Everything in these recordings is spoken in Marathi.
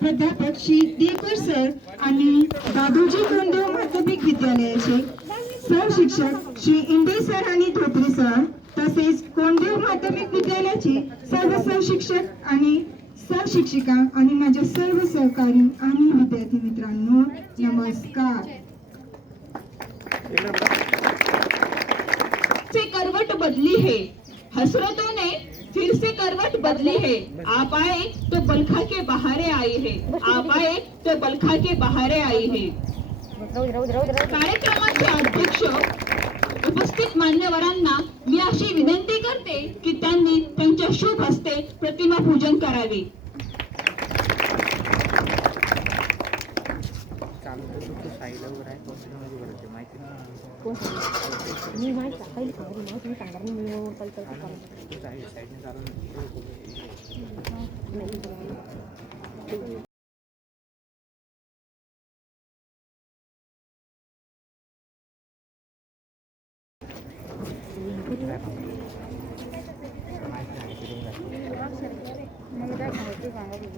प्राध्यापक श्री देकर सर आणि दादोजी कोंडदेव माध्यमिक विद्यालयाचे सहशिक्षक श्री इंडे सर आणि धोत्रे सर तसेच कोंडदेव माध्यमिक विद्यालयाचे सर्व सहशिक्षक आणि सहशिक्षिका आणि माझ्या सर्व सहकारी आणि विद्यार्थी मित्रांनो नमस्कार। से करवट बदली है, हसरतों ने फिर से करवट बदली है। आप आए तो बलखा के बहारे आई है, आप आए तो बलखा के बहारे आई है। कार्यक्रमाचे अध्यक्ष उपस्थित मान्यवरांना मी अशी विनंती करते की त्यांनी त्यांच्या शुभ हस्ते प्रतिमा पूजन करावे।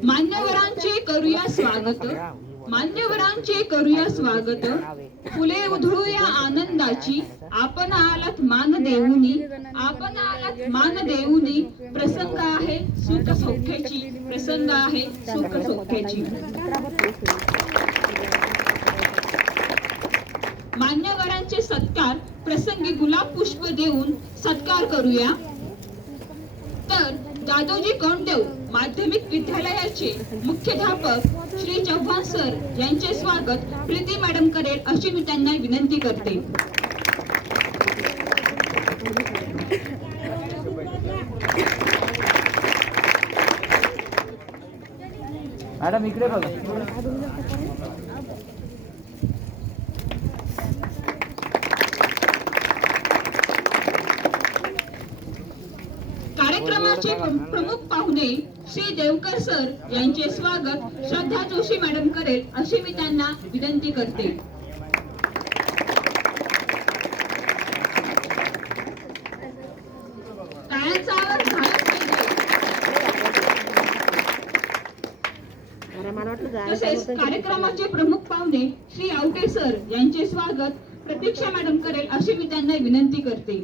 मान्यवरांचे करूया स्वागत, मान्यवरांचे करूया स्वागत। फुले उधळूया आनंदाची, आपण आलात मान देऊनी, आपण आलात मान देऊनी। प्रसंग आहे सुख सौख्याची, प्रसंग आहे सुख सौख्याची। मान्यवरांचे सत्कार प्रसंगी गुलाब पुष्प देऊन सत्कार करूया। तर दादोजी कोंडदेव माध्यमिक विद्यालयाचे मुख्याध्यापक श्री चव्हाण सर यांचे स्वागत प्रीती मॅडम करेल अशी मी त्यांना विनंती करते। मॅडम इकडे बघा। कार्यक्रमाचे प्रमुख पाहुणे श्री देवकर सर यांचे स्वागत श्रद्धा जोशी मॅडम करेल अशी मी त्यांना विनंती करते। टाळ्यांचा आवाज झालाच पाहिजे। तसेच कार्यक्रमाचे प्रमुख पाहुणे श्री आवटे सर यांचे स्वागत प्रतीक्षा मॅडम करेल अशी मी त्यांना विनंती करते।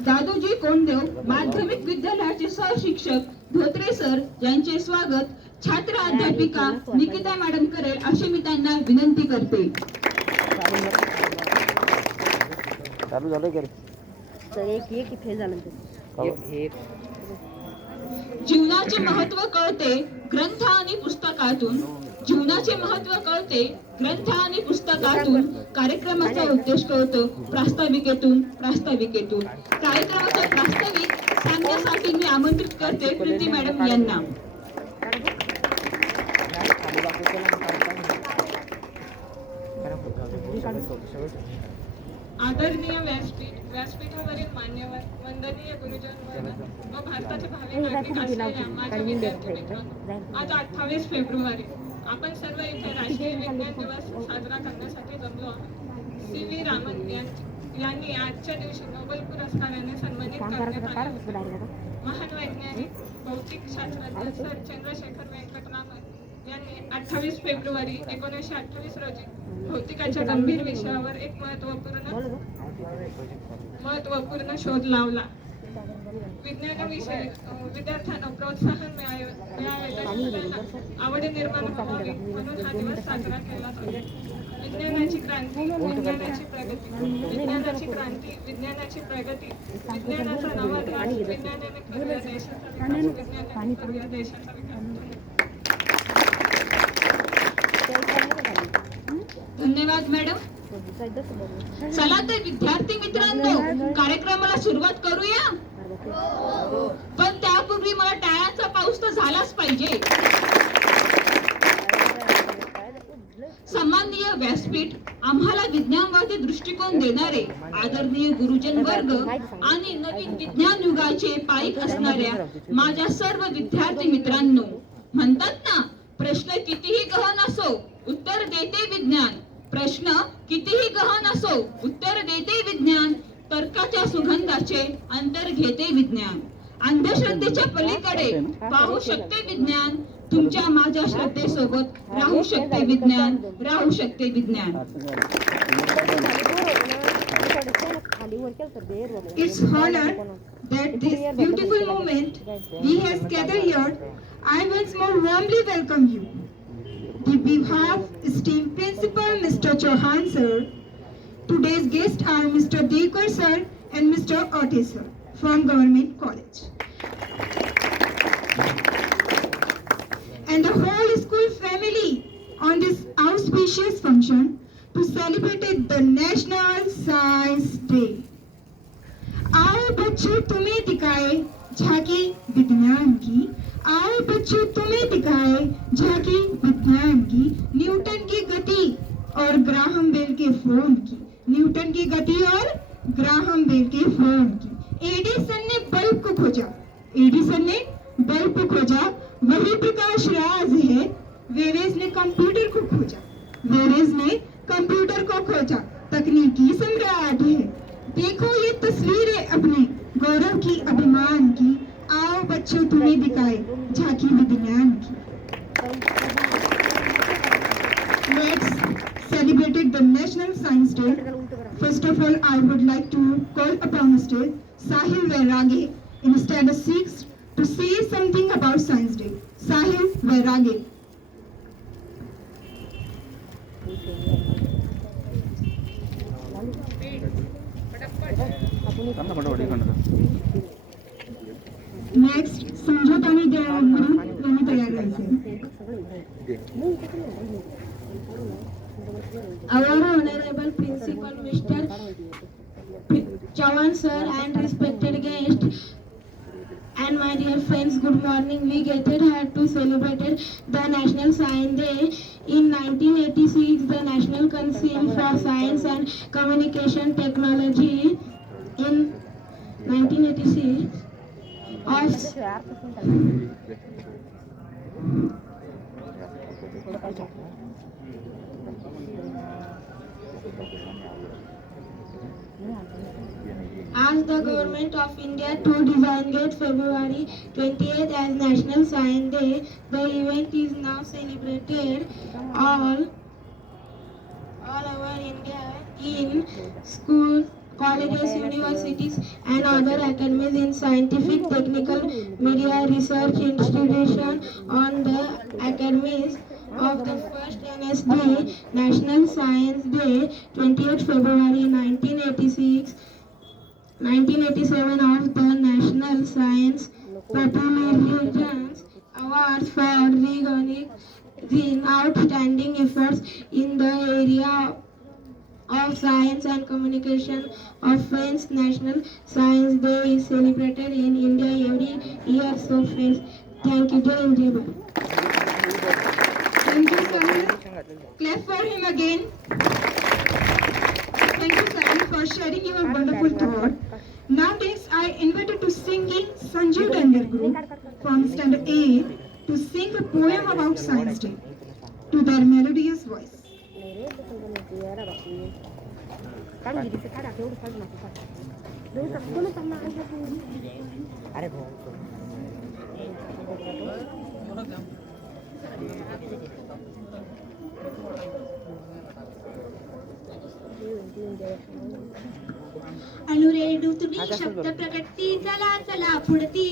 दादोजी कोंडदेव माध्यमिक विद्यालयाचे सहशिक्षक धोत्रे सर यांचे स्वागत छात्र अध्यापिका निकिता मॅडम करेल अशी मी त्यांना विनंती करते। चालू झालं की एक फेल झालं ते जीवनाचे महत्त्व कळते ग्रंथ आणि पुस्तकातून, जीवनाचे महत्त्व कळते ग्रंथ आणि पुस्तकातून। कार्यक्रमाचा उद्देश कळतो प्रास्ताविकेतून, प्रास्ताविकेतून। कार्यक्रमाचा प्रास्ताविक सांगण्यासाठी मी आमंत्रित करते प्रीती मॅडम यांना। आदरणीय व्यासपीठावरील मान्यवर, वंदनीय गुरुजन व भारताचे भावी नागरिक असलेल्या माझ्या विद्यार्थी मित्रांनो, आज 28 फेब्रुवारी आपण सर्व इथे राष्ट्रीय विज्ञान दिवस साजरा करण्यासाठी जमलो आहोत। सी.व्ही. रामन यांनी आजच्या दिवशी नोबेल पुरस्काराने सन्मानित करण्यात आले। महान वैज्ञानिक भौतिक शास्त्रज्ञ सर चंद्रशेखर वेंकट रामन यांनी 28 फेब्रुवारी 1928 रोजी भौतिकाच्या गंभीर विषयावर एक महत्वपूर्ण शोध लावला। विज्ञानाविषयी विद्यार्थ्यांना प्रोत्साहन मिळावे तसेच आवड निर्माण व्हावी म्हणून हा दिवस साजरा केला जातो। विज्ञानाची क्रांती, विज्ञानाची प्रगती, विज्ञानाची क्रांती, विज्ञानाची प्रगती, विज्ञानाचा नवा ध्यास, विज्ञानाने करूया देशाचा विकास, विज्ञानाने करूया देशाचा विकास। धन्यवाद मॅडम। चला तर विद्यार्थी मित्रांनो कार्यक्रमाला सुरुवात करूया। पण त्यापूर्वी मला टाळ्यांचा पाऊस तर झालाच पाहिजे। सन्माननीय व्यासपीठ आम्हाला विज्ञानवादी दृष्टिकोन घडवून देणारे आदरणीय गुरुजन वर्ग आणि नवीन विज्ञान युगाचे पाईक असणाऱ्या माझ्या सर्व विद्यार्थी मित्रांनो, म्हणतात ना, प्रश्न कितीही गहन असो उत्तर देते विज्ञान. प्रश्न कितीही गहन असो उत्तर देते विज्ञान. तर्काच्या सुगंधाचे अंतर घेते विज्ञान. अंधश्रद्धेच्या पलीकडे पाहू शकते विज्ञान. तुमच्या माझ्या श्रद्धेसोबत राहू शकते विज्ञान, राहू शकते विज्ञान. It's honor that this beautiful moment we have gathered here. I once more warmly welcome you. On behalf of esteemed Principal Mr. Chauhan sir, today's guests are Mr. Dekar sir and Mr. Otte sir from Government College. And the whole school family on this auspicious function to celebrate the National Science Day. आओ बच्चों तुम्हें दिखाए झांकी विज्ञान की. आओ बच्चों तुम्हें दिखाए झांकी विज्ञान की. न्यूटन की गति और ग्राहम बेल के फोन की. न्यूटन की गति और ग्राहम बेल के फोन की. एडिसन ने बल्ब को खोजा. एडिसन ने बल्ब को खोजा. वही प्रकाश राज है. वेरेज ने कंप्यूटर को खोजा. वेरेज ने कंप्यूटर को खोजा. तकनीकी सम्राट है. देखो ये तस्वीरें अपने गौरव की, अभिमान की. आओ बच्चों तुम्हें दिखाए झांकी विज्ञान की. Let's celebrate the National Science Day. First of all, I would like to call upon Mr. Sahil Vairage in Standard 6 to say something about Science Day. Sahil Vairage. Next, समझोतानी गुरु यांनी तयार करायचे. Our Honorable Principal Mr. Chauhan sir and respected guests and my dear friends, good morning. We gathered here to celebrate the National Science Day. In 1986, the National Council for Science and Communication Technology in 1986 asked the Government of India to designate February 28th as National Science Day. The event is now celebrated all over India in schools, colleges, universities and other academies, in scientific, technical, media, research institution, on the academies of the first NSD, National Science Day, 28th February 1986, 1987 of the National Science Popularizations Awards for recognizing outstanding efforts in the area of science and communication of friends. National Science Day is celebrated in India every year. So friends, thank you. Jai Hind, Jai Bharat. Thank you, Sahil. Clap for him again. Thank you, Sahil, for sharing your wonderful thought. Now next, I invited to singing Sanjeev Tandar group from Standard 8 to sing a poem about Science Day to their melodious voice. अनुरेणू तुम्ही शब्द प्रकटती, चला चला पुढती,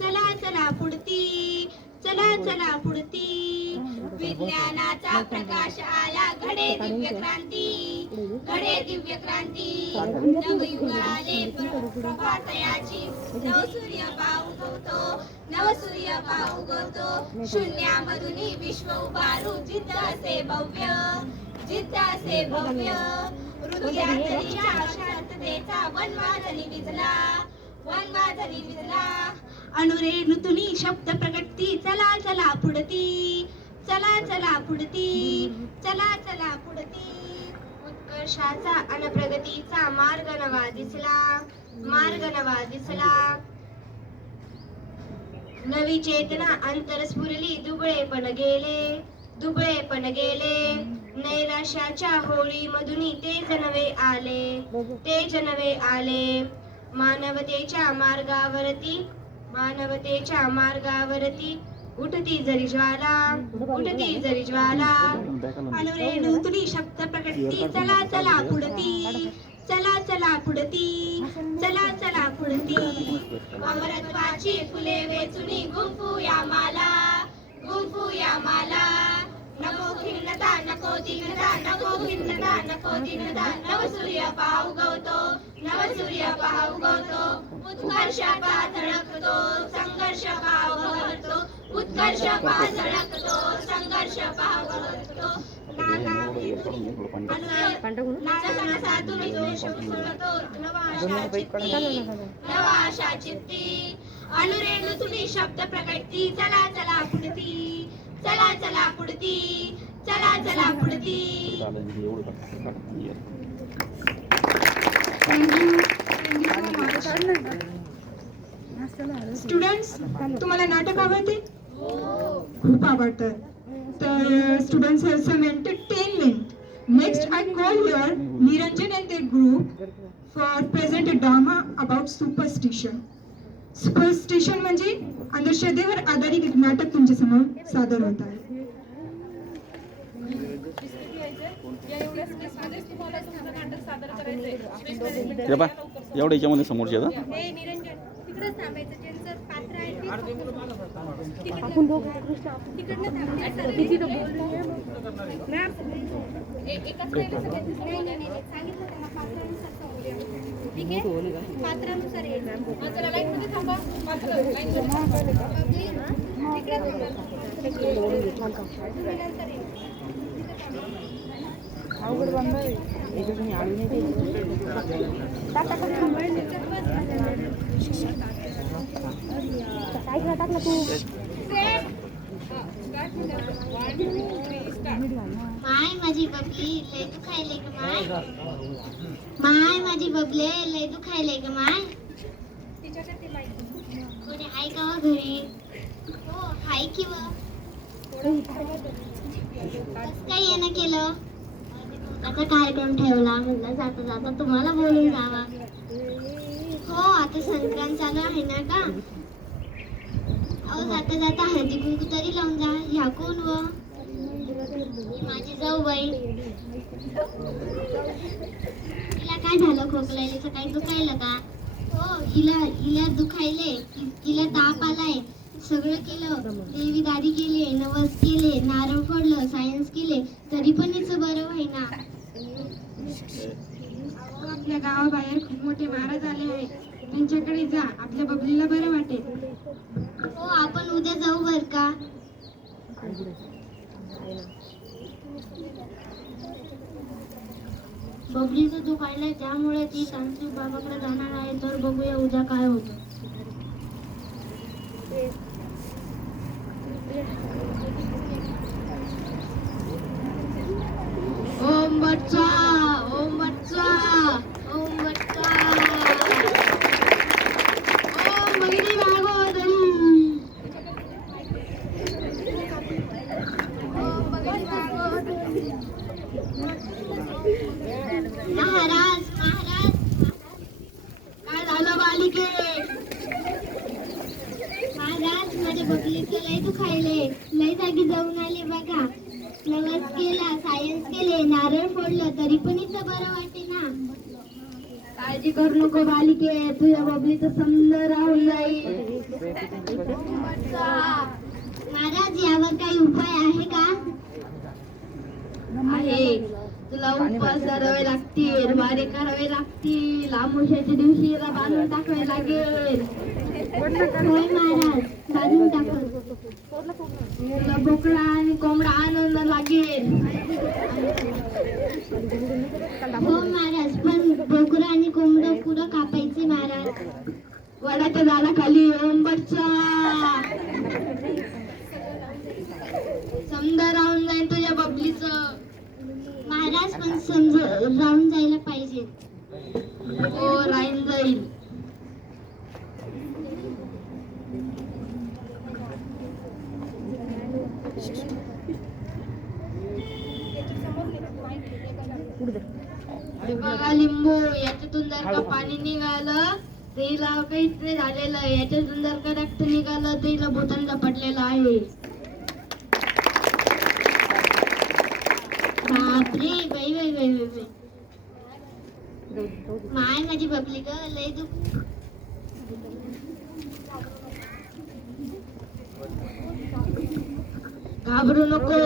चला चला पुढती, चला चला पुढती. विज्ञानाचा प्रकाश आला, घडे दिव्य क्रांती, घडे दिव्य क्रांती. नवयुग आले प्रभातयाची, नवसूर्य पाउगवतो, नवसूर्य पाउगवतो. शून्यामधून विश्व उभारू, जिद्द असे भव्य, जिद्द असे भव्य. हृदयातलीच्या शांततेचा वनवाजनी विजला, वनवाजनी विजला. अनुरेणू तुनी शब्द प्रकटती, चला चला पुढती, चला चला पुढती, चला चला पुढती. यशाचा अन प्रगतीचा मार्ग नवा दिसला नवी चेतना अंतर स्फुरली दुबळेपण गेले नैराश्याच्या होळी मधुनी तेज नवे आले मानवतेच्या मार्गावरती उठती जरी ज्वाला अनुरेणुतुली शब्द प्रकटती चला पुढती अमरत्वाची फुले वेचुनी गुंफूया माला नको खिन्नता नको दीनता नव सूर्य पहा उगवतो उत्कर्ष पहा झळकतो संघर्ष पहा उभरतो नवा आशा चित्ती अनुरेणु तुली शब्द प्रकटती चला पुढती स्टुडंट्स तुम्हाला नाटक आवडते खूप आवडतं तर students have some entertainment next I call here Niranjan and their group for present a drama about superstition म्हणजे अंधश्रद्धेवर आधारित एक नाटक तुमच्या समोर सादर होत आहे कृपा एवढ्या याच्यामध्ये समोरचे आता माय माझी बबली लय दुखायले ग माय माझी बबले लय दुखायले ग माय कोणी आहे का व घरी हो हाय की व काय येणं केलं आता कार्यक्रम ठेवला म्हणलं जाता जाता तुम्हाला बोलून जावा हो आता संक्रांत चालू आहे ना का अहो जाता जाता हळदी कुंकू तरी लावून जा ह्या कोण व माझी जाऊबाई तिला काय झालं खोकलायला काही दुखायला का हो हिला दुखायले हिला ताप आलाय सगळं केलं देवी दारी केली नवस केले नारळ फोडलं सायन्स केले तरी पण हिचं बरं होईना आपल्या गावाबाहेर खूप मोठे महाराज आले आहेत त्यांच्याकडे जा आपल्या बबलीला बरं वाटेल हो आपण उद्या जाऊ बर का बबलीचं दुखायलंय त्यामुळे ती तांत्रिक बाबाकडे जाणार आहे तर बघूया उद्या काय होतं ओम बच्चा ओम बच्चा ओम बच्चा ओम भगिनी भागवतरी ओम भगिनी भागवतरी महाराज महाराज काय झालं बालिके महाराज माझ्या बबलीचं लय दुखायले लय जागी जाऊन आले बघा नवस केला सायन्स केले नारळ फोडलं तरी पण इथं बरं वाटे ना काळजी करू नको बालिके तुझ्या बबलीचं समज राहून जाईल महाराज यावर काही उपाय आहे का आहे तुला उपवास धरावे लागतील वारे करावे लागतील आमुष्याच्या दिवशी याला बांधून टाकावे लागेल होय महाराज बांधून टाका तुला बोकडा आणि कोंबडा आणून लागेल हो महाराज पण बोकडा आणि कोंबडं पुरं कापायचे महाराज वडाच्या झाडाखाली ओम बच्चा समजा राहून जाईल तुझ्या बबलीचं महाराज अभ्यास पण राहून जायला पाहिजे. हो, राहील जाईल. बघा लिंबू, याच्यातून जर का पाणी निघालं तिला काहीतरी झालेलं आहे. याच्यातून जर का रक्त निघालं तिला बोटांना पडलेलं आहे. बापरे, बाई बाई बाई बाई बाई. माय माझी बबली ग, लय दुख. घाबरू नको.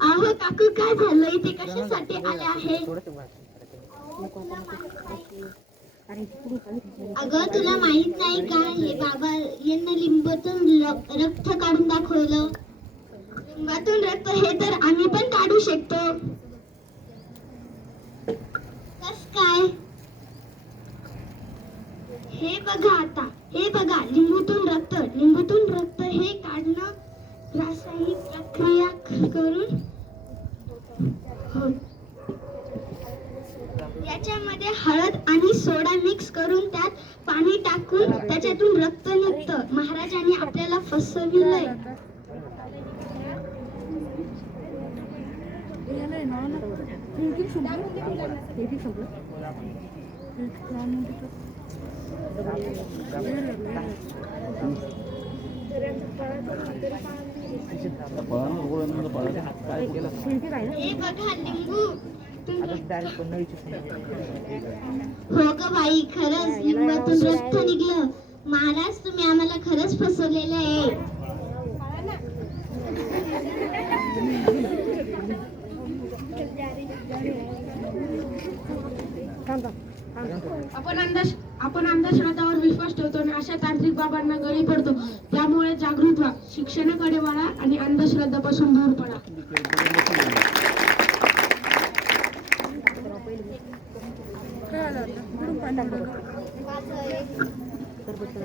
अहो काकू काय झालं? इथे कशासाठी आले आहे? अगं तुला माहित नाही का, हे बाबा यांना लिंबातून रक्त काढून दाखवलं. लिंबातून रक्त हे तर आम्ही पण काढू शकतो. कस काय? हे बघा आता, हे बघा, लिंबूतून रक्त हे काढणं रासायनिक प्रक्रिया करून हो. याच्यामध्ये हळद आणि सोडा मिक्स करून त्यात पाणी टाकून त्याच्यातून रक्त निघतं. महाराजांनी आपल्याला फसविलंय. हे बघा लिंबू. हो ग बाई, खरंच लिंबातून रक्त निघलं. महाराज तुम्ही आम्हाला खरंच फसवलेलं आहे. आपण अंधश्रद्धावर विश्वास ठेवतो आणि अशा तांत्रिक बाबांना गळी पडतो. त्यामुळे जागृत व्हा, शिक्षणाकडे वळा आणि अंधश्रद्धापासून दूर पडा.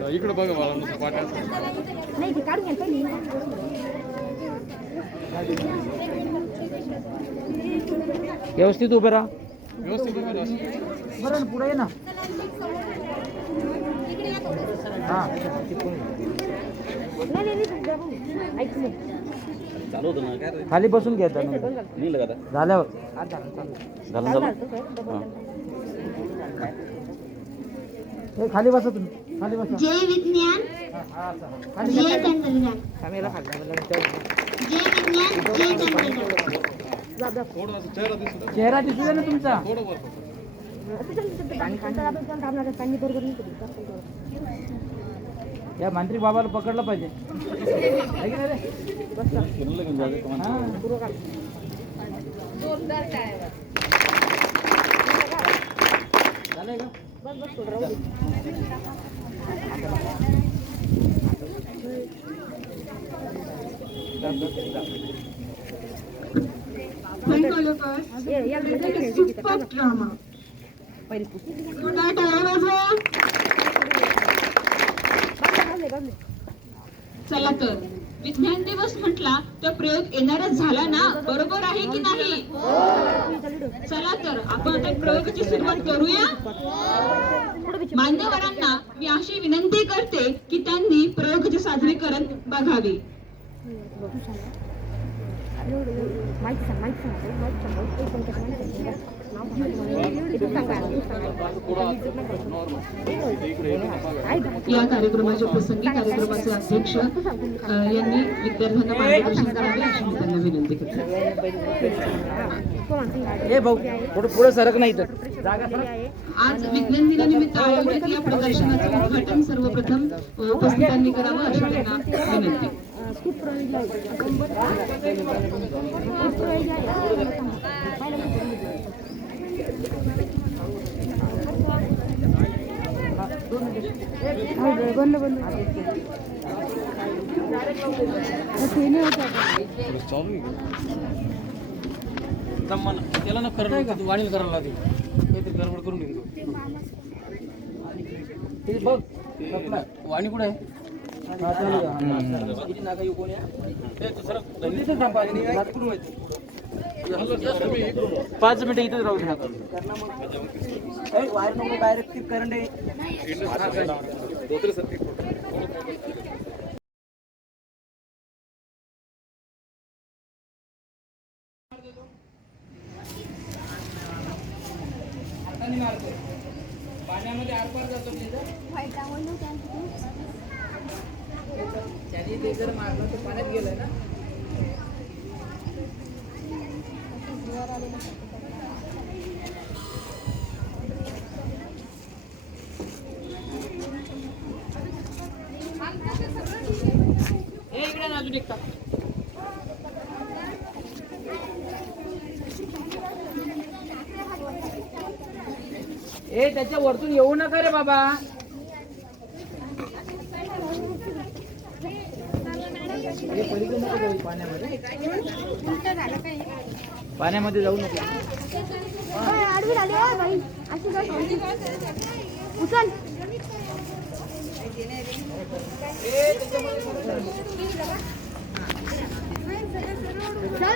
इकडे बघा मला नाही ते काढून घ्या पहिली. व्यवस्थित उभे राहा. व्यवस्थित उभे राहा. बरं ना, पुढे ये ना. हा चालू होतं ना काय खाली बसून घ्या नाही लगा झाल्यावर. झालं खाली बसा तुम्ही, खाली बसा. जय विज्ञान, जय तंत्रज्ञान. जय विज्ञान, जय तंत्रज्ञान. चेहरा दिसू दे ना तुमचा. या मांत्रिक बाबाला पकडलं पाहिजे. है की नाही रे? हा. झालंय का? Super drama. चला तर, विज्ञान दिवस म्हटला तर प्रयोग येणारच झाला ना, बरोबर आहे की नाही? चला तर आपण आता प्रयोगाची सुरुवात करूया. मान्यवरांना मी अशी विनंती करते की त्यांनी प्रयोगाचे सादरीकरण बघावे. या कार्यक्रमाच्या प्रसंगी कार्यक्रमाचे अध्यक्ष यांनी विद्यार्थ्यांना मार्गदर्शन करावे अशी मी त्यांना विनंती करते. ए भाऊ थोडं पुढे सरक नाही तर जागा सरक. आज विज्ञान दिनानिमित्त आयोजित या प्रदर्शनाचं उद्घाटन सर्वप्रथम उपस्थितांनी करावं अशी त्यांना विनंती. त्याला ना खरं वाढील करायला लागेल. काहीतरी गडबड करून घेतो बघ. वाणी कुठे आहे? हा, चालू आहे. किती नाका येऊ कोणी आहे? इथेच थांबा. रात कुठून व्हायची? 5 मिनिटं इथेच राहू द्या. वायर नको, डायरेक्ट करंट आहे. पाण्यामध्ये आरपार जातो त्याने ते जर मारलं तर पाण्यात गेलंय ना. इकडे अजून एक त्याच्या वरतून येऊ नका रे बाबा. पाण्यामध्ये जाऊ नको. उचल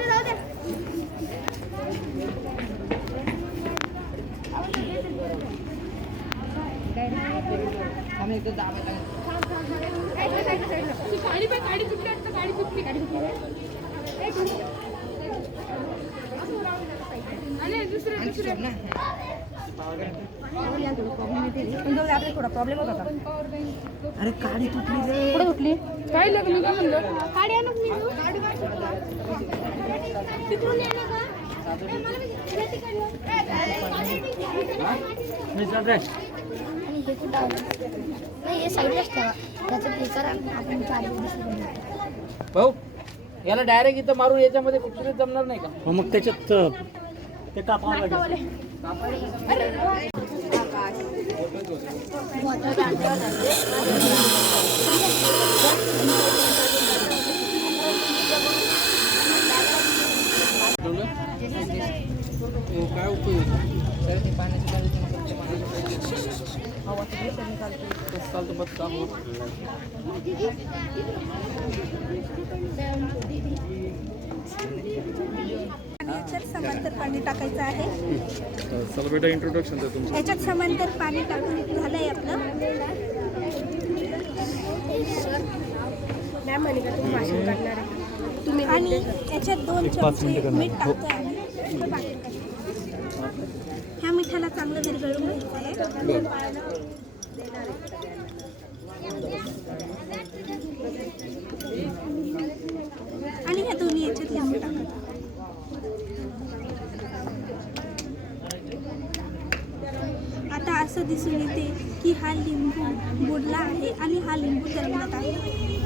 जाऊ दे. गाडी सुटली वाटतं. गाडी सुटली. थोडा प्रॉब्लेम होता. अरे गाडी तुटली रे. कुठे तुटली? काय लागली का म्हणलं? गाडी आणू मी. तिकडून ये ना का? भाऊ याला डायरेक्ट इथं मारून याच्यामध्ये कुठे जमणार नाही का? मग त्याच्यात ते कापावं लागेल. काय उपयोग याच्यात समांतर पाणी टाकायचं आहे. चला बेटा इंट्रोडक्शन द्या तुमचं. याच्यात समांतर पाणी टाकून झालंय आपलं. मॅम म्हणे का तुम्ही भाषण करणार आहे तुम्ही. आणि याच्यात 2 चमचे मीठ टाकतोय आम्ही. ह्या मिठाला चांगलं विरघळून घ्यायचं आहे. आणि ह्या दोन्ही याच्यात लिंबू टाकायचं. आता असं दिसून येते की हा लिंबू बुडला आहे आणि हा लिंबू तरंगत आहे.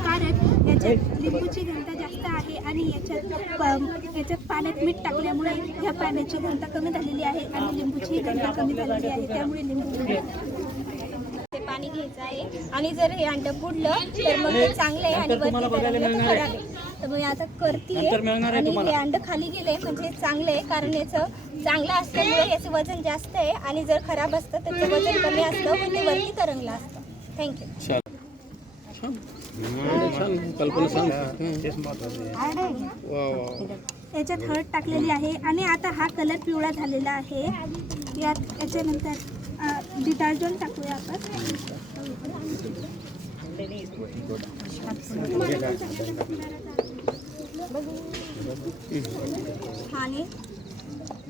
कारण याच्यात लिंबूची घनता जास्त आहे आणि याच्यात पाण्यात मीठ टाकल्यामुळे ह्या पाण्याची घनता कमी झालेली आहे आणि लिंबूची घनता कमी झालेली आहे. त्यामुळे लिंबू ते पाणी घ्यायचं आहे आणि जर हे अंडं बुडलं तर मग ते चांगलं आहे आणि वरती तरंगलं तर खराब आहे. तर मग आता करतीये आणि हे अंड खाली गेले म्हणजे चांगलं आहे. कारण याचं चांगलं असल्यामुळे याचं वजन जास्त आहे आणि जर खराब असतं तर त्याचं वजन कमी असतं व ते वरती तरंगलं असतं. थँक्यू. कल्पना सांग. याच्यात हळद टाकलेली आहे आणि आता हा कलर पिवळा झालेला आहे. याच्यानंतर डिटर्जंट टाकूया आपण.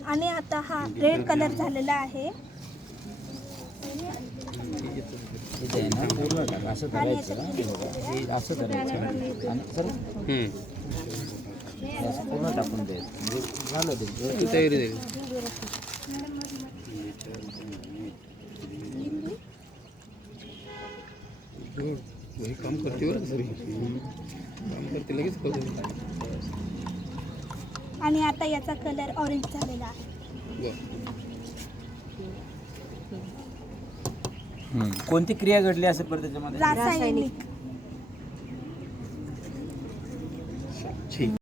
आणि आता हा रेड कलर झालेला आहे. असं करायचं असं करायचं पूर्ण टाकून द्यायचं झालं ते तयारी जाईल. काम करते बरं सर. काम करते लगेच करते. आणि आता याचा कलर ऑरेंज झालेला आहे. कोणती क्रिया घडली असेल पण त्याच्यामध्ये? रासायनिक.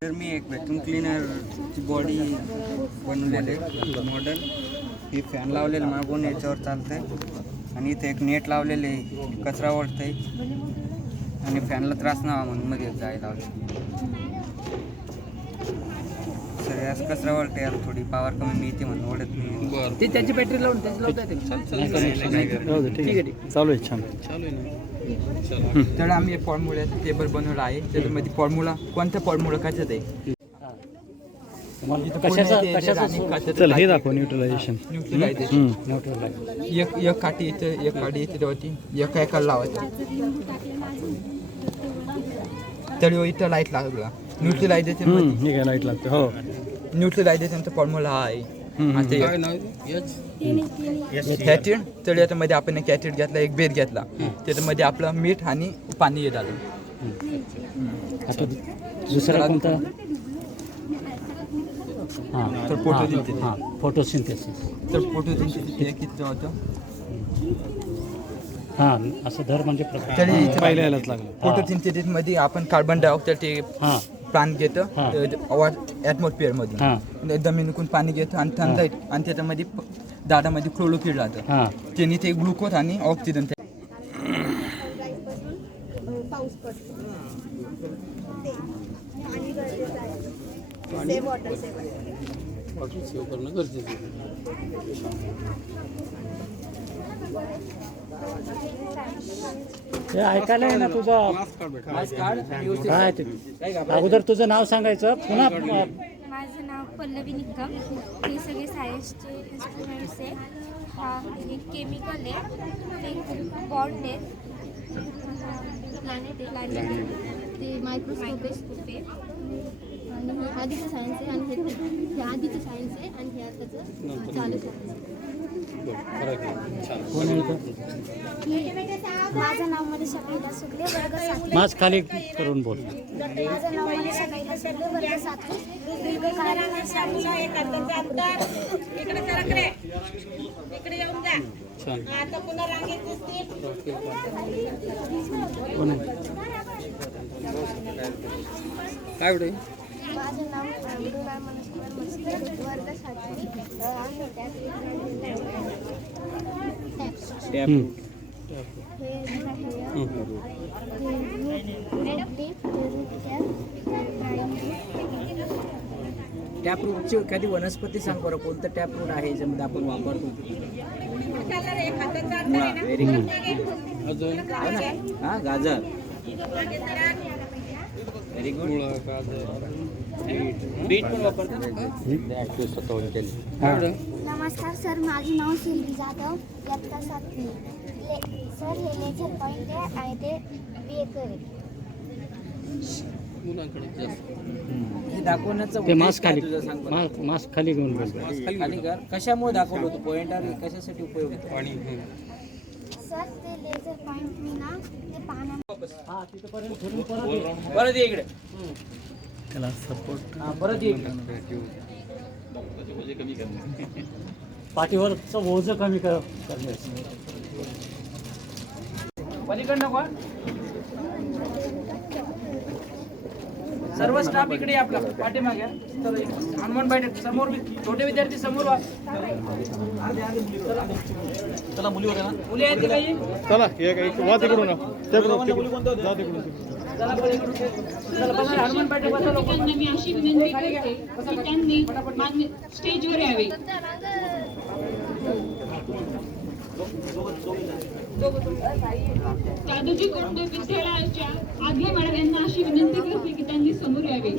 तर मी एक व्हॅक्यूम क्लीनरची बॉडी बनवलेली आहे मॉडर्न. ही फॅन लावलेलं मागून याच्यावर चालतंय. आणि इथे एक नेट लावलेले आहे, कचरा ओढतंय आणि फॅनला त्रास नाही म्हणून मध्ये जायला लावले. सर याच कचरा ओढते यार, थोडी पॉवर कमी मिळते म्हणून ओढत नाही. बरं ते त्याची बॅटरी लावून त्याची लावता येते ठीक आहे चालू आहे छान चालू आहे ना. तर आम्ही फॉर्म्युल्याचा टेबल बनवला आहे. त्याच्यामध्ये फॉर्म्युला कोणत्या फॉर्म्युला कशात आहे चल हे दाखव न्यूट्रलायझेशन एक काठी येते, एक काठी येते तेव्हा एका एकाला लावायचं. तर इथं लाईट लागला न्यूट्रलायझेशन हे काय लाईट लागते हो न्यूट्रलायझेशनचा फॉर्म्युला हा आहे. काय नाव कॅटिड. तर याच्यामध्ये आपण एक कॅटिड घेतला, एक बेर घेतला, त्याच्यामध्ये आपलं मीठ आणि पाणी येत आलं. आता दुसरा कोणता तर फोटोसिंथेसिस. फोटोसिंथेसिस तर फोटोसिंथेसिस हे किती होतं असं धर म्हणजे तरी पाहिल्यालाच लागलं फोटोसिंथेसिस मध्ये आपण कार्बन डायऑक्साईड ते प्राण घेतं ॲटमॉस्फिअर मधून, जमिनीतून पाणी घेतं आणि थंड आणि त्याच्यामध्ये दादामध्ये क्लोरोफिल राहतं. त्याने ते ग्लुकोज आणि ऑक्सिजन पाऊस पडतो ते पाणी गरजेचं आहे. सेव्ह वॉटर सेव्ह करणं गरजेचं आहे. हे ऐकायला आहे ना तुझं काय ते अगोदर तुझं नाव सांगायचं पुन्हा माझं नाव पल्लवी निकम. हे सगळे सायन्सचे इंस्ट्रुमेंट्स आहे. हा एक केमिकल आहे, एक बॉन्ड आहे, प्लॅनेट आहे, ते मायक्रोस्कोप आहे आणि हे आधीचं सायन्स आहे आणि हे आधीचं सायन्स आहे आणि हे आताचं चालू आहे. माझं नाव मनीषा कैलास सुगले, वर्ग 7. मास्क खाली करून बोल. माझं नाव मनीषा कैलास सुगले, वर्ग 7. काय होते माझं नाव मृणाल मनोजकुमार मस्के, वर्ग 7. आणि टॅप रूटची एखादी वनस्पती सांग बरं, कोणतं टॅप रूट आहे याच्यामध्ये आपण वापरतो? Very good. अजून हा गाजर. Very good. बीट पण वापरतो. नमस्कार सर, माझं नाव शिल्पी जाधव, इयत्ता 7वी. सर हे लेझर पॉईंट आहे आणि ते बेकर आहे. मुलांकडे जास्त हे दाखवण्याचं ते मास्क खाली तुझं सांग बरं. मास्क खाली घेऊन बस. खाली कर. कशामुळे दाखवलं होतं पॉइंटर, कशासाठी उपयोग होतो? पाणी सर ते लेझर पॉईंट मी ना ते पाहण्या परत ये इकडे. त्याला सपोर्ट परत ये इकडे. पाठीवरचं ओझं कमी करण्याचं. पलीकडनं का सर्व स्टाफ इकडे आपला पाठीमागे. तर हनुमान बैठक समोर छोटे विद्यार्थी समोर वा. चला मुली होत्या ना, मुली आहेत काही? चला वा तिकडून चला पलीकडून. चला बसा, हनुमान बैठक बसा लोक. त्यांना मी अशी विनंती करते की त्यांनी स्टेजवर यावे. दादोजी कोंडे विद्यालयाच्या आज्ञा मॅडम यांना अशी विनंती करते की त्यांनी समोर यावे.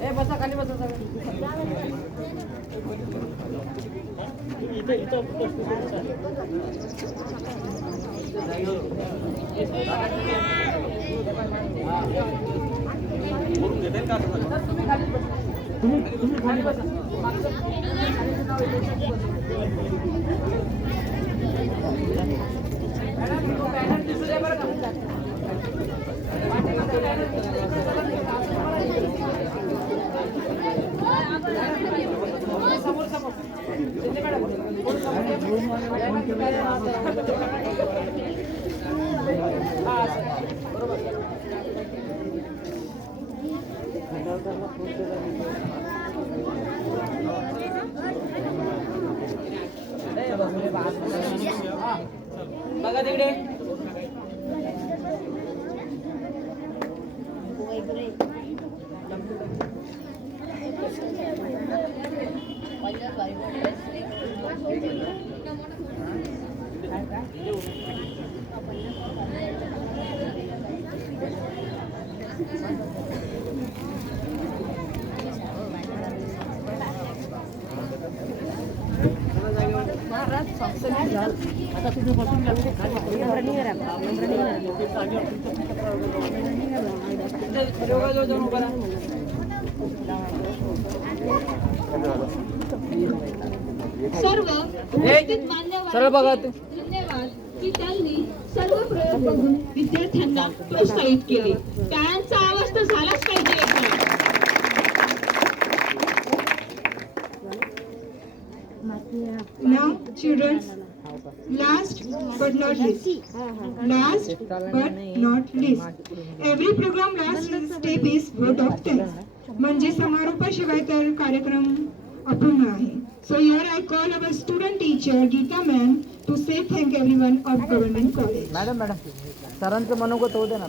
ए बसा, खाली बसा तुम्ही खाली बसा. इकडे. आता तुम्ही बसून घ्या. जाऊन उभा राहा. सर्व उपस्थित मान्यवरांचे सरळ बघा तू. धन्यवाद की त्यांनी सर्व प्रयोग बघून विद्यार्थ्यांना प्रोत्साहित केले. टाळ्यांचा आवाज तर झालाच पाहिजे एकदा. Now, children, last but not least, every program last step is vote of thanks. म्हणजे समारोपाशिवाय तर कार्यक्रम अपूर्ण आहे. So here I call our student teacher Geeta ma'am to say thank everyone of Government College. Madam सरांचं मनोगत होऊ दे ना.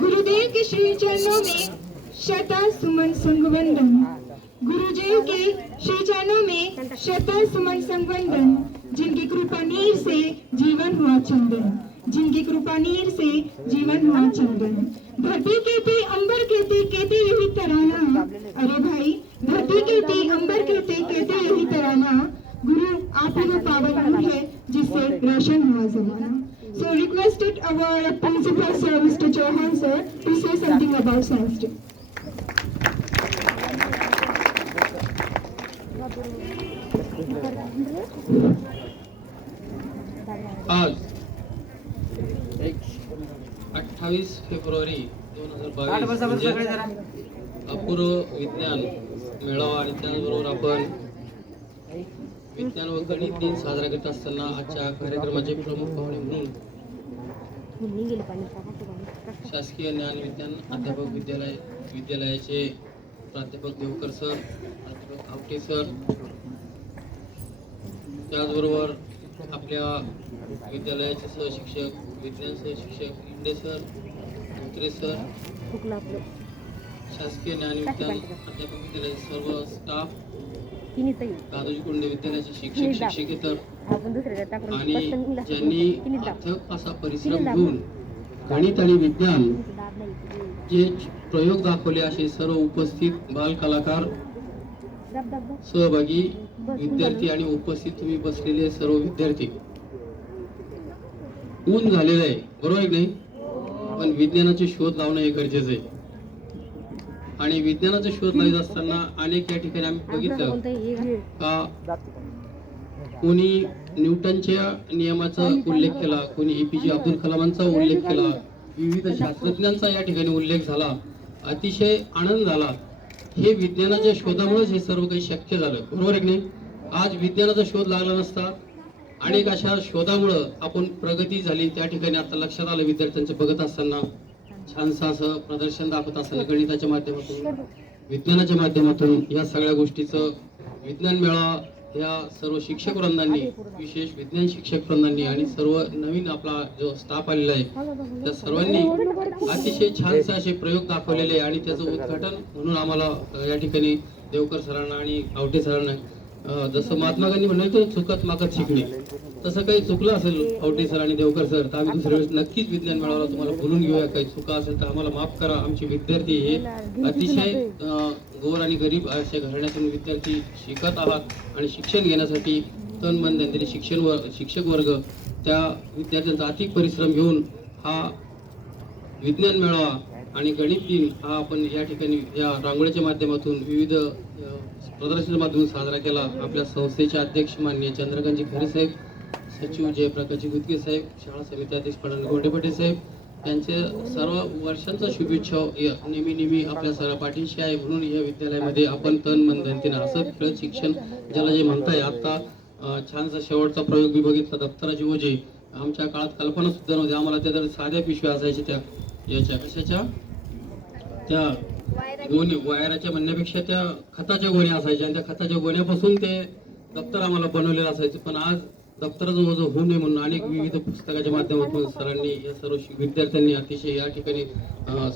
गुरुदेव के श्री चरणों में शता सुमन संगवंदन. गुरुदेव के श्री चरणों में शता सुमन संगवंदन. जिनकी कृपा नीर से जीवन हुआ चंदन. जिनकी कृपा नीर से जीवन हुआ चंदन. धरती कहती अंबर कहते यही तराना. अरे भाई, धरती कहती अंबर कहते यही तराना. गुरु आप ही वो पावन गुरु है जिससे रोशन हुआ जमाना. So requested our principal sir, Mr. Chauhan sir, to say something about science day. आज 28 फेब्रुवारी 2022 म्हणजे अपूर्व विज्ञान मेळावा आणि त्याचबरोबर आपण विज्ञान व गणित दिन साजरा करत असताना आजच्या कार्यक्रमाचे प्रमुख पाहुणे म्हणून शासकीय ज्ञान विज्ञान अध्यापक विद्यालयाचे प्राध्यापक देवकर सर, प्राध्यापक आवटे सर, त्याचबरोबर आपल्या विद्यालयाचे सहशिक्षक, विज्ञान सहशिक्षक इंडे सर, धोत्रे सर, शासकीय ज्ञान विज्ञान अध्यापक विद्यालयाचे सर्व स्टाफ, दादोजी कोंडे विद्यालयाचे शिक्षक शिक्षकेतर आणि ज्यांनी अथक असा परिश्रम घेऊन गणित आणि विज्ञान जे प्रयोग दाखवले असे सर्व उपस्थित बाल कलाकार, सहभागी विद्यार्थी आणि उपस्थित तुम्ही बसलेले सर्व विद्यार्थी. ऊन झालेलं आहे, बरोबर आहे की नाही? पण विज्ञानाचे शोध लावणं हे गरजेचं आहे. आणि विज्ञानाचा शोध लावत असताना अनेक या ठिकाणी आम्ही बघितलं का कोणी न्यूटनच्या नियमाचा उल्लेख केला, कोणी एपीजे अब्दुल कलामांचा उल्लेख केला, विविध शास्त्रज्ञांचा या ठिकाणी उल्लेख झाला. अतिशय आनंद झाला. हे विज्ञानाच्या शोधामुळेच हे सर्व काही शक्य झालं, बरोबर आहे की नाही? आज विज्ञानाचा शोध लागला नसता, अनेक अशा शोधामुळं आपण प्रगती झाली. त्या ठिकाणी आता लक्षात आलं विद्यार्थ्यांचं बघत असताना छानसं असं प्रदर्शन दाखवत असताना गणिताच्या माध्यमातून, विज्ञानाच्या माध्यमातून या सगळ्या गोष्टीचं विज्ञान मेळावा या सर्व शिक्षक वृंदांनी, विशेष विज्ञान शिक्षक वृंदांनी आणि सर्व नवीन आपला जो स्टाफ आलेला आहे त्या सर्वांनी अतिशय छानसे असे प्रयोग दाखवलेले आणि त्याचं उद्घाटन म्हणून आम्हाला या ठिकाणी देवकर सरांना आणि आवटे सरांना जसं महात्मा गांधी म्हणाले चुकत मागत शिकणे, तसं काही चुकलं असेल आवटे सर आणि देवकर सर तर आम्ही दुसऱ्या वेळेस नक्कीच विज्ञान मेळाव्याला तुम्हाला बोलून घेऊया. काही चुका असेल तर आम्हाला माफ करा. आमचे विद्यार्थी हे अतिशय गोर आणि गरीब अशा घराण्यातून विद्यार्थी शिकत आहात आणि शिक्षण घेण्यासाठी तन मन धन शिक्षक वर्ग त्या विद्यार्थ्यांचा अतिक परिश्रम घेऊन हा विज्ञान मेळावा आणि गणित दिन हा आपण या ठिकाणी या रांगोळीच्या माध्यमातून विविध प्रदर्शनाच्या माध्यमातून साजरा केला. आपल्या संस्थेचे अध्यक्ष माननीय चंद्रकांतजी खरे साहेब, सचिव जयप्रकाशजी गुदके साहेब, शाळा समिती अध्यक्ष पडण गोटेपटे साहेब त्यांचे सर्व वर्षांचा शुभेच्छा नेहमी आपल्या सर्व पाठीशी आहे. म्हणून या विद्यालयामध्ये आपण तन मन धनतेनं हसत खेळत शिक्षण ज्याला जे म्हणताय आता छानसा शेवटचा प्रयोग मी बघितला दप्तराची ओझे. आमच्या काळात कल्पना सुद्धा नव्हती. आम्हाला त्या तर साध्या पिशव्या असायच्या त्या याच्या कशाच्या त्या गोणी वायराच्या म्हणण्यापेक्षा त्या खताच्या गोण्या असायच्या आणि त्या खताच्या गोण्यापासून ते दप्तर आम्हाला बनवलेलं असायचं, पण आज दप्तराचं ओझं होऊ नये म्हणून अनेक विविध पुस्तकाच्या माध्यमातून सरांनी या सर्व विद्यार्थ्यांनी अतिशय या ठिकाणी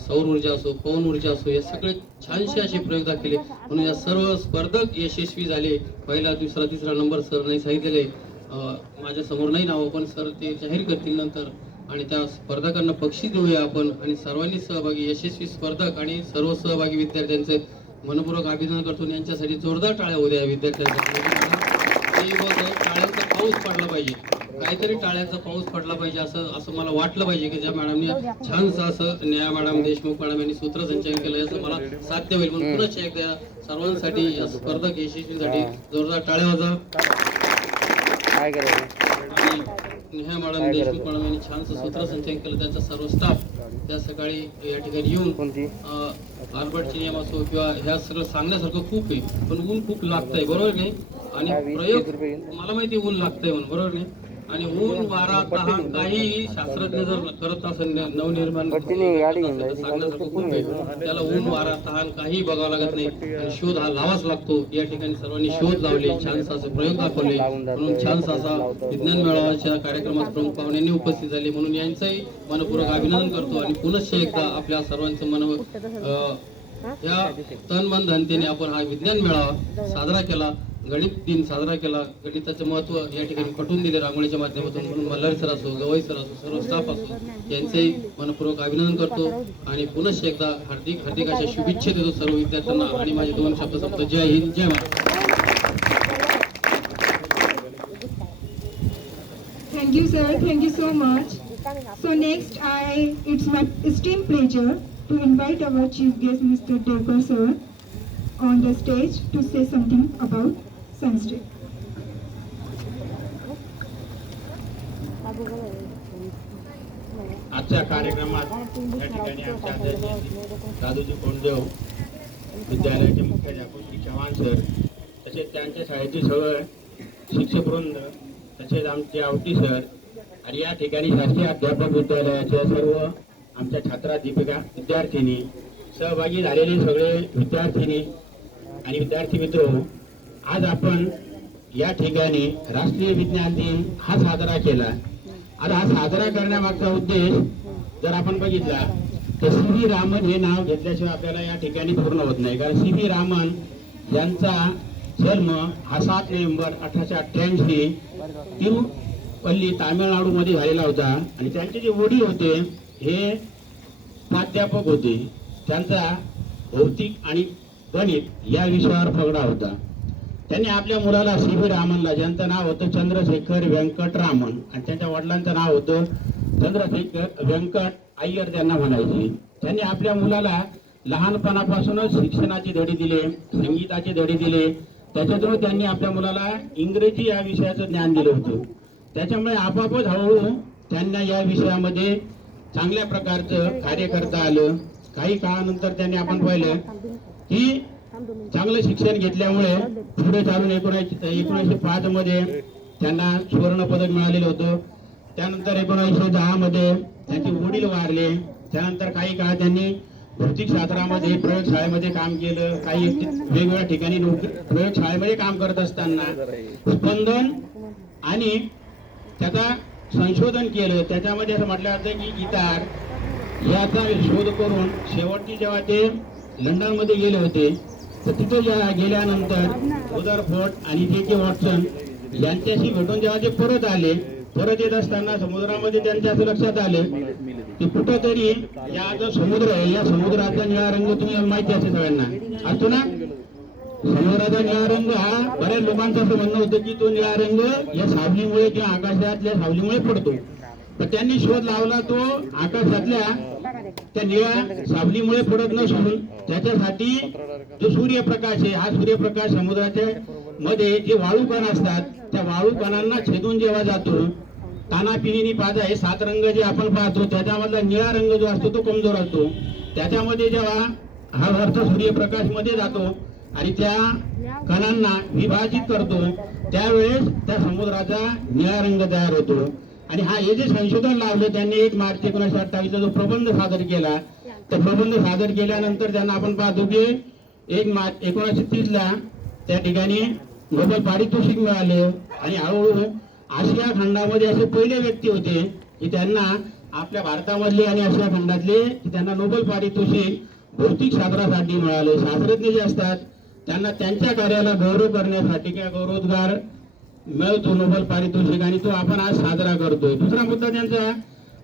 सौर ऊर्जा असो, पवन ऊर्जा असो, या सगळे छानसे असे प्रयोग दाखवले. म्हणून या सर्व स्पर्धक यशस्वी झाले. पहिला, दुसरा, तिसरा नंबर सरने सांगितलेले. माझ्या समोर नाही नाव, पण सर ते जाहीर करतील नंतर. आणि त्या स्पर्धकांना बक्षीस देऊया आपण. आणि सर्वांनी सहभागी यशस्वी स्पर्धक आणि सर्व सहभागी विद्यार्थ्यांचे मनपूर्वक अभिनंदन करतो. यांच्यासाठी जोरदार टाळ्या होऊ द्या विद्यार्थ्यांसाठी. टाळ्यांचा पाऊस पडला पाहिजे, काहीतरी टाळ्यांचा पाऊस पडला पाहिजे असं मला वाटलं पाहिजे की ज्या मॅडमने छानसं असं न्याय मॅडम, देशमुख मॅडम यांनी सूत्रसंचालन केलं, याचं मला साध्य होईल. म्हणून पुन्हा एकदा सर्वांसाठी या स्पर्धक यशस्वीसाठी जोरदार टाळ्या वाजवा. आणि नेहा मॅडम, देशमुख मॅडम यांनी छानसं सूत्रसंचालन केलं, त्यांचा सर्व स्टाफ त्या सकाळी या ठिकाणी येऊन आर्बर्टचे नियम असो किंवा ह्या सगळं सांगण्यासारखं खूप आहे, पण ऊन खूप लागतंय, बरोबर नाही? आणि प्रयोग मला माहिती ऊन लागतंय म्हणून, बरोबर नाही? आणि ऊन, वारा, तहान काही शास्त्रज्ञ जर करत असेल नवनिर्माण सांगण्यासारखं खूप आहे. त्याला ऊन, वारा, तहान काही बघावं लागत नाही आणि शोध हा लावाच लागतो. या ठिकाणी सर्वांनी शोध लावले, छानसा असे प्रयोग दाखवले. म्हणून छानसा असा विज्ञान मेळाव्याच्या कार्यक्रमात प्रमुख पाहुण्यांनी उपस्थित झाले. म्हणून यांचंही मनपूर्वक अभिनंदन करतो. आणि पुनश्च एकदा आपल्या सर्वांचं या तन मन धनतेने आपण हा विज्ञान मेळावा साजरा केला, गणित दिन साजरा केला. गणिताचं महत्व या ठिकाणी पटवून दिले रांगोळीच्या माध्यमातून. म्हणून मल्हारी सर असो, गवई सर असो, सर्व स्टाफ असो, यांचेही मनपूर्वक अभिनंदन करतो. आणि पुनश्च एकदा हार्दिक हार्दिक अशा शुभेच्छा देतो सर्व विद्यार्थ्यांना. आणि माझे दोन शब्द संपतो. जय हिंद, जय Maharashtra. Thank you, sir. Thank you so much. So next, it's my esteemed pleasure to invite our chief guest, Mr. Devkar sir, on the stage to say something about Science Day. आजच्या कार्यक्रमात या ठिकाणी आमच्या आदरणीय दादूजी कोंडदेव विद्यालयाचे मुख्याध्यापक श्री चव्हाण सर, तसेच त्यांच्या शाळेचे सर्व शिक्षकवृंद, तसेच आमचे आवटी सर आणि या ठिकाणी शासकीय अध्यापक विद्यालयाच्या सर्व आमच्या छात्राध्यापिका, विद्यार्थिनी, सहभागी झालेले सगळे विद्यार्थिनी आणि विद्यार्थी मित्र, आज आपण या ठिकाणी राष्ट्रीय विज्ञान दिन हा साजरा केला. आता हा साजरा करण्यामागचा उद्देश जर आपण बघितला तर सी व्ही रामन हे नाव घेतल्याशिवाय आपल्याला या ठिकाणी पूर्ण होत नाही. कारण सी व्ही रामन यांचा जन्म हा 7 नोव्हेंबर 1888 तिरुपल्ली, तामिळनाडूमध्ये झालेला होता. आणि त्यांचे जे वडील होते हे प्राध्यापक होते. त्यांचा भौतिक आणि गणित या विषयावर पगडा होता. त्यांनी आपल्या मुलाला सी व्ही रामनला, ज्यांचं नाव होतं चंद्रशेखर व्यंकट रामन आणि त्यांच्या वडिलांचं नाव होतं चंद्रशेखर व्यंकट अय्यर त्यांना म्हणायचे, त्यांनी आपल्या मुलाला लहानपणापासूनच शिक्षणाचे धडे दिले, संगीताचे धडे दिले. त्याच्यातून त्यांनी आपल्या मुलाला इंग्रजी या विषयाचं ज्ञान दिलं होतं. त्याच्यामुळे आपापच हळूहळू त्यांना या विषयामध्ये चांगल्या प्रकारचं कार्य करता आलं. काही काळानंतर त्यांनी आपण पाहिलं की चांगलं शिक्षण घेतल्यामुळे पुढे चालून 1905 मध्ये त्यांना सुवर्ण पदक मिळालेलं होतं. त्यानंतर 1910 मध्ये त्यांचे वडील वारले. त्यानंतर काही काळ त्यांनी भौतिक शास्त्रामध्ये प्रयोगशाळेमध्ये काम केलं. काही वेगवेगळ्या ठिकाणी प्रयोगशाळेमध्ये काम करत असताना स्पंदन आणि त्याचा संशोधन केलं. त्याच्यामध्ये असं म्हटलं जातं की गिटार याचा शोध करून शेवटची जेव्हा ते लंडनमध्ये गेले होते तर तिथे गेल्यानंतर रुदरफोर्ड आणि जे वॉटसन यांच्याशी भेटून जेव्हा ते परत येत असताना समुद्रामध्ये त्यांच्या असं लक्षात आलं की कुठंतरी या जो समुद्र आहे या समुद्राचा निळा रंग तुम्ही माहिती असेल सगळ्यांना असतो ना. समुद्राचा निळा रंग हा बऱ्याच लोकांचं असं म्हणणं होतं की तो निळा रंग या सावलीमुळे किंवा आकाशातल्या सावलीमुळे पडतो. पण त्यांनी शोध लावला तो आकाशातल्या त्या निळ्या सावलीमुळे पडत नसून त्याच्यासाठी जो सूर्यप्रकाश आहे हा सूर्यप्रकाश समुद्राच्या मध्ये जे वाळू कण असतात त्या वाळू कणांना छेदून जेव्हा जातो, तानापिनी पाजा हे 7 रंग जे आपण पाहतो त्याच्यामधला निळा रंग जो असतो तो कमजोर असतो. त्याच्यामध्ये जेव्हा हा वरचा सूर्यप्रकाश मध्ये जातो आणि त्या कणांना विभाजित करतो त्यावेळेस त्या समुद्राचा निळा रंग तयार होतो. आणि हे जे संशोधन लावलं त्यांनी 1 मार्च 1928 जो प्रबंध सादर केला, तो प्रबंध सादर केल्यानंतर त्यांना आपण पाहतो की 1 मार्च 1930 त्या ठिकाणी नोबेल पारितोषिक मिळाले आणि हळूहळू आशिया खंडामध्ये असे पहिले व्यक्ती होते की त्यांना आपल्या भारतामधले आणि आशिया खंडातले की त्यांना नोबेल पारितोषिक भौतिक शास्त्रासाठी मिळाले. शास्त्रज्ञ जे असतात त्यांना त्यांच्या कार्याला गौरव करण्यासाठी किंवा गौरवोद्गार मिळतो नोबेल पारितोषिक आणि तो आपण आज साजरा करतोय. दुसरा मुद्दा त्यांचा,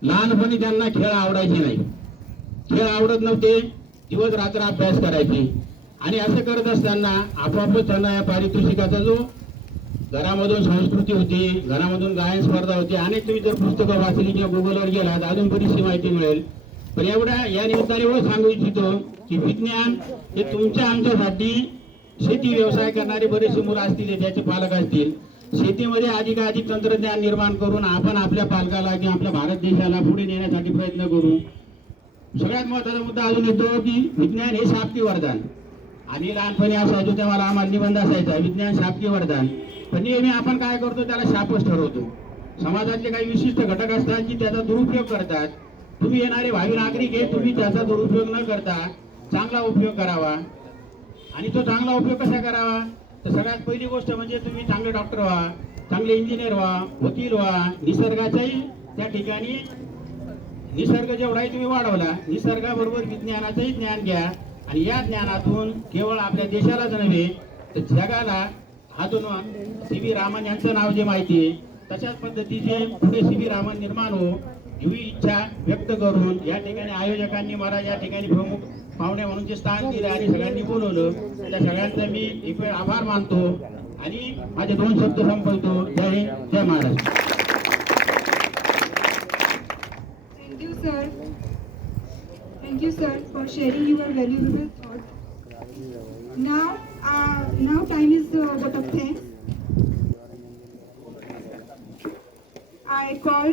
लहानपणी त्यांना खेळ आवडायचे नाही, खेळ आवडत नव्हते, दिवस रात्र अभ्यास करायचे आणि असं करत असताना आपोआपच त्यांना या पारितोषिकाचा जो घरामधून संस्कृती होती, घरामधून गायन स्पर्धा होती, अनेक तुम्ही जर पुस्तकं वाचली किंवा गुगलवर गेलात अजून बरीचशी माहिती मिळेल. पण एवढ्या या निमित्ताने एवढं सांगू इच्छितो की विज्ञान हे तुमच्या आमच्यासाठी शेती व्यवसाय करणारे बरेचसे मुलं असतील, त्याचे पालक असतील, शेतीमध्ये अधिकाधिक तंत्रज्ञान निर्माण करून आपण आपल्या पालकाला किंवा आपल्या भारत देशाला पुढे नेण्यासाठी प्रयत्न करू. सगळ्यात महत्त्वाचा मुद्दा अजून येतो की विज्ञान हे शाब्दिक वरदान. आम्ही लहानपणी असायचो तेव्हा आम्हाला निबंध असायचा विज्ञान शाब्दिक वरदान, पण नेहमी आपण काय करतो त्याला शापच ठरवतो. समाजातले काही विशिष्ट घटक असतात की त्याचा दुरुपयोग करतात. तुम्ही येणारे भावी नागरिक आहे, तुम्ही त्याचा दुरुपयोग न करता चांगला उपयोग करावा. आणि तो चांगला उपयोग कसा करावा, तर सगळ्यात पहिली गोष्ट म्हणजे तुम्ही चांगले डॉक्टर व्हा, चांगले इंजिनियर व्हा, वकील व्हा. निसर्गाचाही त्या ठिकाणी निसर्ग जेवढाही तुम्ही वाढवला, निसर्गाबरोबर विज्ञानाचंही ज्ञान घ्या आणि या ज्ञानातून केवळ आपल्या देशालाच नव्हे तर जगाला अजून सी.व्ही. रामन यांचं नाव जे माहिती आहे तशाच पद्धतीचे पुढे सी.व्ही. रामन निर्माण हो ही इच्छा व्यक्त करून या ठिकाणी आयोजकांनी मला या ठिकाणी प्रमुख पाहुणे म्हणून जे स्थान दिलं आणि सगळ्यांनी बोलवलं त्या सगळ्यांचा मी एक वेळ आभार मानतो आणि माझे 2 शब्द संपवतो. जय हिंद, जय Maharashtra. Thank you, sir, for sharing your valuable thoughts. Now time is vote of thanks. I call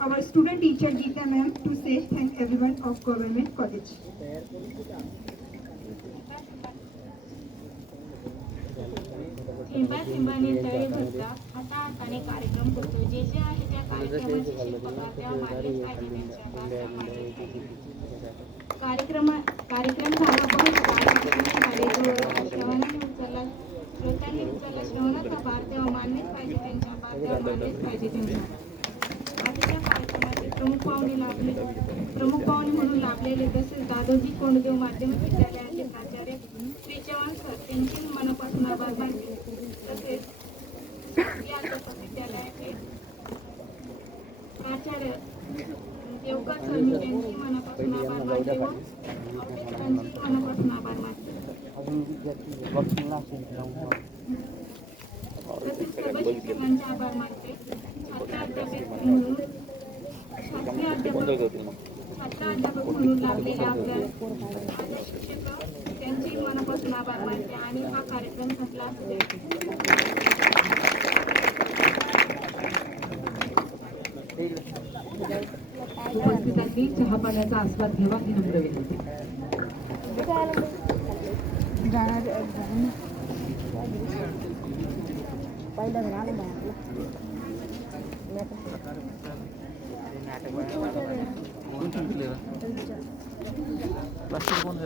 our student teacher Geeta ma'am to say thank everyone of Government College. थेंबा थेंबाने तळे भरता, हाता हाताने कार्यक्रम करतो. जे जे आहे त्या कार्यक्रमाचे शिल्पकार तेव्हा मानलेच पाहिजे त्यांच्या मानलेच पाहिजे. कार्यक्रम झाला बहुत श्रवणाने उचलला, श्रोत्यांनी उचलला श्रवणाचा भार तेव्हा मानलेच पाहिजे त्यांच्या भार तेव्हा मानलेच पाहिजे त्यांच्या. आजच्या कार्यक्रमाचे प्रमुख पाहुणे म्हणून लाभलेले तसेच दादोजी कोंडदेव माध्यमिक विद्यालयाचे प्राचार्य श्री चव्हाण सर यांचे मनापासून आभार मानते. तसेच या विद्यालयाचे प्राचार्य देवकर सर मी त्यांची मनापासून आभार मानते व अभ्यासकांची मनापासून आभार मानते. तसेच सर्व शिक्षकांचे आभार मानते. छात्र अध्यापक म्हणून लाभलेले आपल्या माझे शिक्षक त्यांची मनापासून आभार मानते आणि हा कार्यक्रम संपला असू दे. उपस्थितांनी चहा पाण्याचा आस्वाद घ्यावा ही नम्र विनंती. प्लास्टिक कोण